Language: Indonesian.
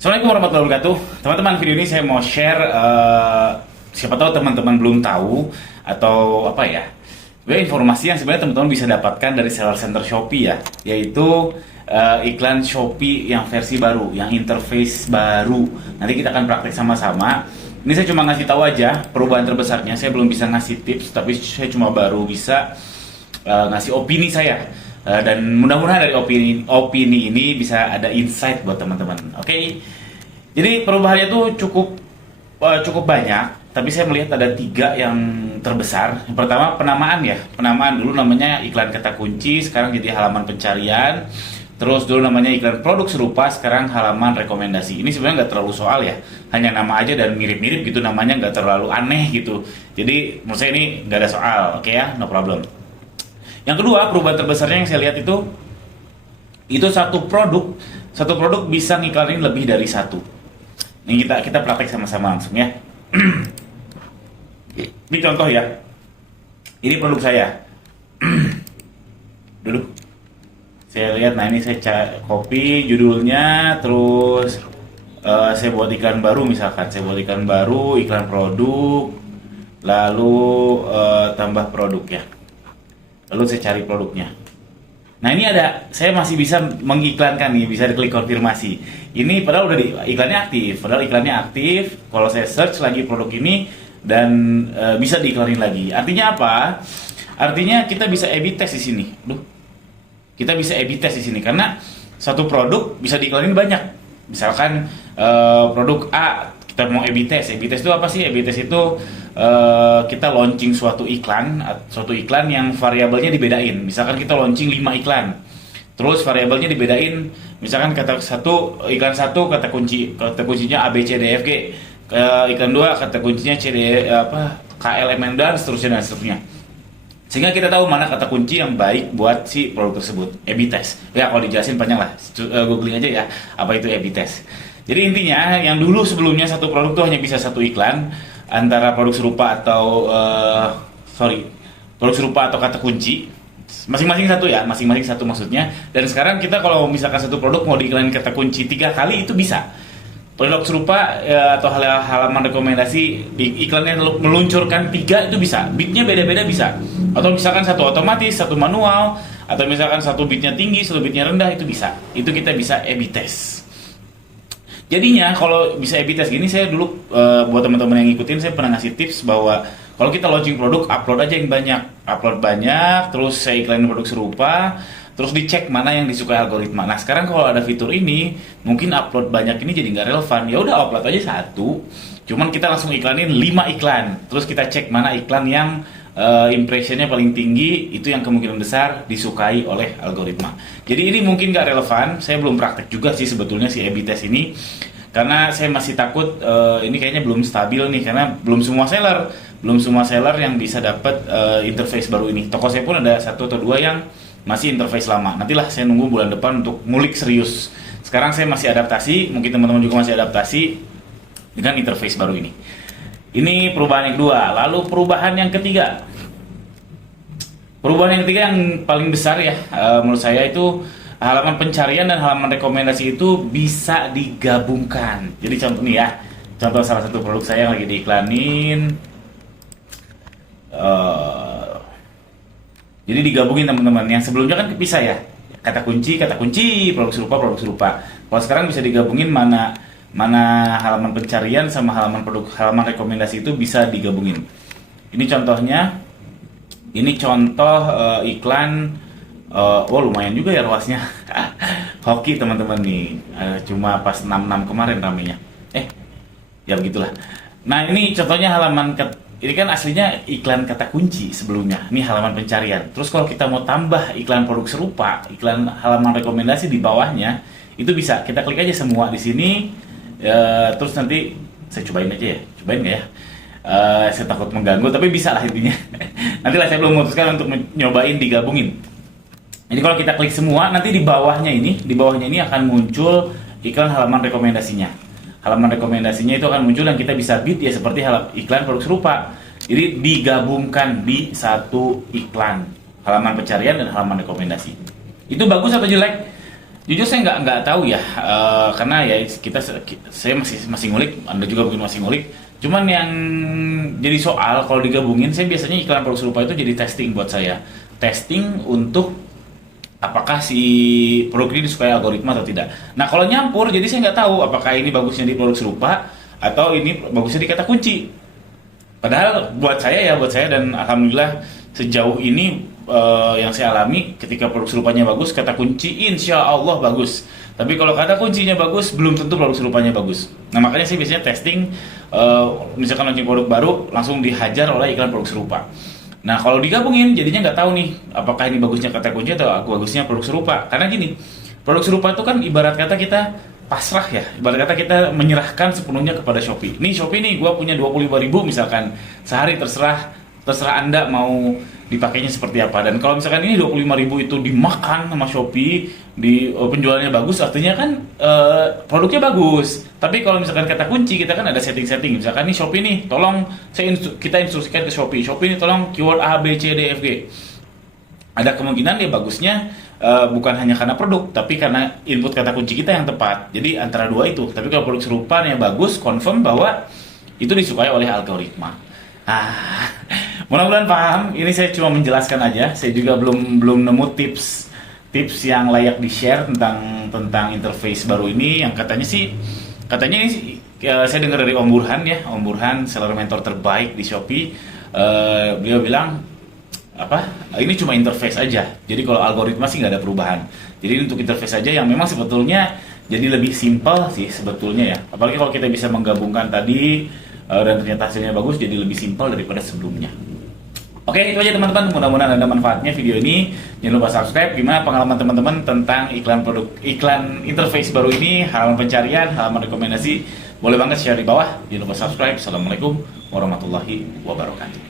Assalamualaikum warahmatullahi wabarakatuh. Teman-teman, video ini saya mau share, siapa tahu teman-teman belum tahu atau apa ya, informasi yang sebenarnya teman-teman bisa dapatkan dari seller center Shopee ya, yaitu iklan Shopee yang versi baru, yang interface baru. Nanti kita akan praktek sama-sama. Ini saya cuma ngasih tahu aja perubahan terbesarnya. Saya belum bisa ngasih tips, tapi saya cuma baru bisa ngasih opini saya. Dan mudah-mudahan dari opini ini bisa ada insight buat teman-teman. Oke. Jadi perubahannya itu cukup banyak, tapi saya melihat ada 3 yang terbesar. Yang pertama penamaan ya. Penamaan dulu namanya iklan kata kunci, sekarang jadi halaman pencarian. Terus dulu namanya iklan produk serupa, sekarang halaman rekomendasi. Ini sebenarnya nggak terlalu soal ya, hanya nama aja dan mirip-mirip gitu, namanya nggak terlalu aneh gitu. Jadi menurut saya ini nggak ada soal, oke ya, no problem. Yang kedua, perubahan terbesarnya yang saya lihat itu satu produk bisa ngiklanin lebih dari satu. Ini kita praktek sama-sama langsung ya. Ini contoh ya. Ini produk saya. Dulu saya lihat, nah ini saya copy judulnya, terus saya buat iklan baru, misalkan saya buat iklan baru, iklan produk, lalu tambah produk ya. Lalu saya cari produknya. Nah ini ada, saya masih bisa mengiklankan nih, bisa diklik konfirmasi. Ini padahal udah iklannya aktif, Kalau saya search lagi produk ini dan bisa diiklanin lagi. Artinya apa? Artinya kita bisa A/B test di sini. Kita bisa A/B test di sini karena satu produk bisa diiklanin banyak. Misalkan produk A, kita mau A/B test. A/B test itu apa sih? A/B test itu kita launching suatu iklan yang variabelnya dibedain. Misalkan kita launching 5 iklan, terus variabelnya dibedain. Misalkan iklan 1 kata kuncinya A B C D F G, iklan 2 kata kuncinya C D K L M N dan seterusnya. Sehingga kita tahu mana kata kunci yang baik buat si produk tersebut. A/B test. Ya kalau dijelasin panjang lah, googling aja ya apa itu A/B test. Jadi intinya yang dulu sebelumnya satu produk tuh hanya bisa satu iklan antara produk serupa atau produk serupa atau kata kunci, masing-masing satu maksudnya. Dan sekarang kita kalau misalkan satu produk mau diiklanin kata kunci 3 kali itu bisa. Produk serupa atau halaman rekomendasi iklannya meluncurkan 3 itu bisa. Bitnya beda-beda bisa. Atau misalkan satu otomatis, satu manual, atau misalkan satu bitnya tinggi, satu bitnya rendah, itu bisa. Itu kita bisa A/B test. Jadinya kalau bisa A/B test gini, saya dulu buat teman-teman yang ngikutin, saya pernah ngasih tips bahwa kalau kita launching produk, upload aja yang banyak, terus saya iklanin produk serupa, terus dicek mana yang disukai algoritma. Nah sekarang kalau ada fitur ini, mungkin upload banyak ini jadi nggak relevan. Ya udah upload aja satu, cuman kita langsung iklanin 5 iklan, terus kita cek mana iklan yang impressionnya paling tinggi, itu yang kemungkinan besar disukai oleh algoritma. Jadi ini mungkin nggak relevan, saya belum praktek juga sih sebetulnya si A/B test ini, karena saya masih takut ini kayaknya belum stabil nih, karena belum semua seller yang bisa dapat interface baru ini. Toko saya pun ada 1 atau 2 yang masih interface lama. Nantilah saya nunggu bulan depan untuk ngulik serius. Sekarang saya masih adaptasi, mungkin teman-teman juga masih adaptasi dengan interface baru ini. Ini perubahan yang kedua. Lalu perubahan yang ketiga. Perubahan yang ketiga yang paling besar ya, menurut saya itu halaman pencarian dan halaman rekomendasi itu bisa digabungkan. Jadi contoh nih ya, contoh salah satu produk saya yang lagi diiklanin. Jadi digabungin teman-teman. Yang sebelumnya kan kepisah ya, kata kunci, produk serupa. Kalau sekarang bisa digabungin mana halaman pencarian sama halaman rekomendasi itu bisa digabungin. Ini contohnya. Ini contoh iklan. Lumayan juga ya ruasnya. Hoki teman-teman nih. Cuma pas 66 kemarin ramenya. Ya begitulah. Nah ini contohnya ini kan aslinya iklan kata kunci sebelumnya. Ini halaman pencarian. Terus kalau kita mau tambah iklan produk serupa, iklan halaman rekomendasi di bawahnya, itu bisa. Kita klik aja semua di sini. Terus nanti saya cobain aja ya. Cobain nggak ya? Saya takut mengganggu, tapi bisa lah intinya. Nantilah, saya belum memutuskan untuk nyobain digabungin. Jadi kalau kita klik semua, nanti di bawahnya ini akan muncul iklan halaman rekomendasinya. Halaman rekomendasinya itu akan muncul yang kita bisa bid ya, seperti iklan produk serupa. Jadi digabungkan di satu iklan, halaman pencarian dan halaman rekomendasi. Itu bagus atau jelek? Jujur saya nggak tahu ya, karena ya saya masih ngulik, Anda juga mungkin masih ngulik. Cuman yang jadi soal kalau digabungin, saya biasanya iklan produk serupa itu jadi testing buat saya, testing untuk apakah si produk ini disukai algoritma atau tidak. Nah kalau nyampur, jadi saya nggak tahu apakah ini bagusnya di produk serupa atau ini bagusnya di kata kunci. Padahal buat saya dan alhamdulillah sejauh ini yang saya alami ketika produk serupanya bagus, kata kunci insya Allah bagus. Tapi kalau kata kuncinya bagus, belum tentu produk serupanya bagus. Nah makanya saya biasanya testing, misalkan launching produk baru, langsung dihajar oleh iklan produk serupa. Nah kalau digabungin, jadinya nggak tahu nih, apakah ini bagusnya kata kunci atau bagusnya produk serupa. Karena gini, produk serupa itu kan ibarat kata kita pasrah ya, ibarat kata kita menyerahkan sepenuhnya kepada Shopee. Nih Shopee nih, gue punya 25.000 misalkan, sehari terserah Anda mau dipakainya seperti apa. Dan kalau misalkan ini 25.000 itu dimakan sama Shopee, di penjualannya bagus, artinya kan produknya bagus. Tapi kalau misalkan kata kunci, kita kan ada setting-setting. Misalkan nih Shopee nih, tolong kita instruksikan ke Shopee nih tolong keyword A, B, C, D, F, G. Ada kemungkinan dia bagusnya bukan hanya karena produk, tapi karena input kata kunci kita yang tepat. Jadi antara dua itu. Tapi kalau produk serupa yang bagus, confirm bahwa itu disukai oleh algoritma. Mudah-mudahan paham. Ini saya cuma menjelaskan aja. Saya juga belum nemu tips yang layak di-share tentang interface baru ini. Yang katanya ini saya dengar dari Om Burhan ya, Om Burhan seller mentor terbaik di Shopee. Beliau bilang ini cuma interface aja, jadi kalau algoritma sih nggak ada perubahan. Jadi untuk interface aja yang memang sebetulnya jadi lebih simpel sih sebetulnya ya, apalagi kalau kita bisa menggabungkan tadi dan ternyata hasilnya bagus, jadi lebih simpel daripada sebelumnya. Oke, itu aja teman-teman, mudah-mudahan ada manfaatnya video ini. Jangan lupa subscribe. Gimana pengalaman teman-teman tentang iklan interface baru ini, halaman pencarian, halaman rekomendasi, boleh banget share di bawah. Jangan lupa subscribe. Assalamualaikum warahmatullahi wabarakatuh.